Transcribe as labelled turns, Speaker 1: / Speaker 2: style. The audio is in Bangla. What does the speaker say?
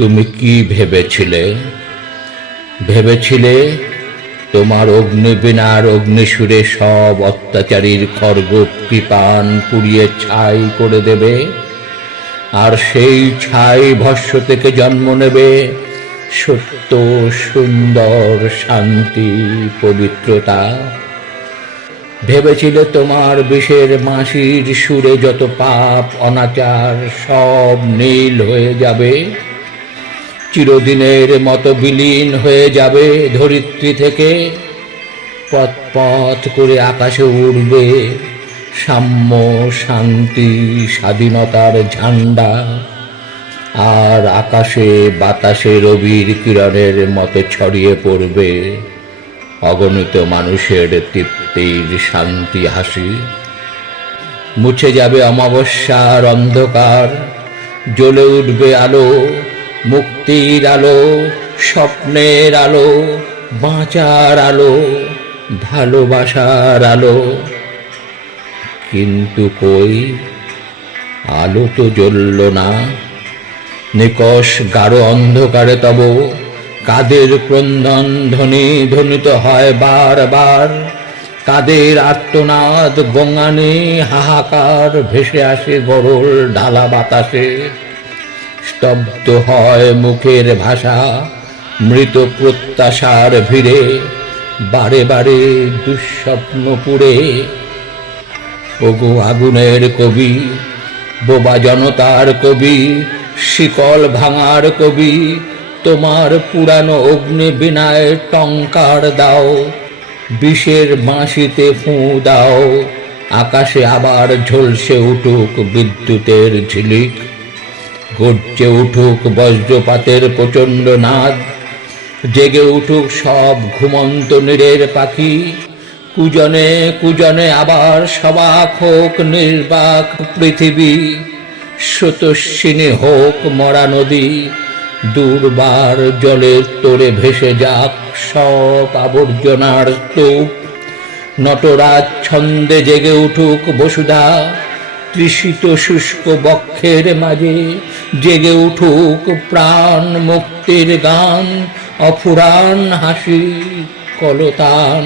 Speaker 1: তুমি কি ভেবেছিলে? ভেবেছিলে তোমার অগ্নিবীণার অগ্নিসুরে সব অত্যাচারীর খর্গ কৃপান পুড়িয়ে ছাই করে দেবে, আর সেই ছাই ভস্য থেকে জন্ম নেবে সত্য, সুন্দর, শান্তি, পবিত্রতা। ভেবেছিলে তোমার বিষের মাসির সুরে যত পাপ অনাচার সব নীল হয়ে যাবে চিরদিনের মতো বিলীন হয়ে যাবে ধরিত্রী থেকে। পথ পথ করে আকাশে উড়বে সাম্য, শান্তি, স্বাধীনতার ঝান্ডা। আর আকাশে বাতাসে রবির কিরণের মতো ছড়িয়ে পড়বে অগণিত মানুষের তৃপ্তির শান্তি হাসি। মুছে যাবে অমাবস্যার অন্ধকার, জ্বলে উঠবে আলো। মুক্তির আলো, স্বপ্নের আলো, বাঁচার আলো, ভালোবাসার আলো। কিন্তু কই? আলো তো জ্বলল না। নিকষ গাঢ় অন্ধকারে তব কাদের ক্রন্দন ধ্বনি ধ্বনিত হয় বারবার? কাদের আর্তনাদ গঙ্গানে হাহাকার ভেসে আসে গরল ডালা বাতাসে? স্তব্ধ হয় মুখের ভাষা, মৃত প্রত্যাশার ভিড়ে, বারে বারে দুঃস্বপ্ন পুড়ে। ওগো আগুনের কবি, বোবা জনতার কবি, শিকল ভাঙার কবি, তোমার পুরানো অগ্নি বিনায় টঙ্কার দাও, বিষের বাঁশিতে ফুঁ দাও, আকাশে আবার ঝলসে উঠুক বিদ্যুতের ঝিলিক। গর্জে উঠুক বজ্রপাতের প্রচণ্ড নাদ, জেগে উঠুক সব ঘুমন্ত নীরের পাখি। কুজনে কুজনে আবার সবাক হোক নির্বাক পৃথিবী, স্রোতস্বিনী হোক মরা নদী, দুর্বার জলের তোরে ভেসে যাক সব আবর্জনার স্তূপ। নটরাজ ছন্দে জেগে উঠুক বসুধা তৃষিত শুষ্ক বক্ষের মাঝে জেগে উঠুক প্রাণ মুক্তির গান অফুরান হাসি কলতান।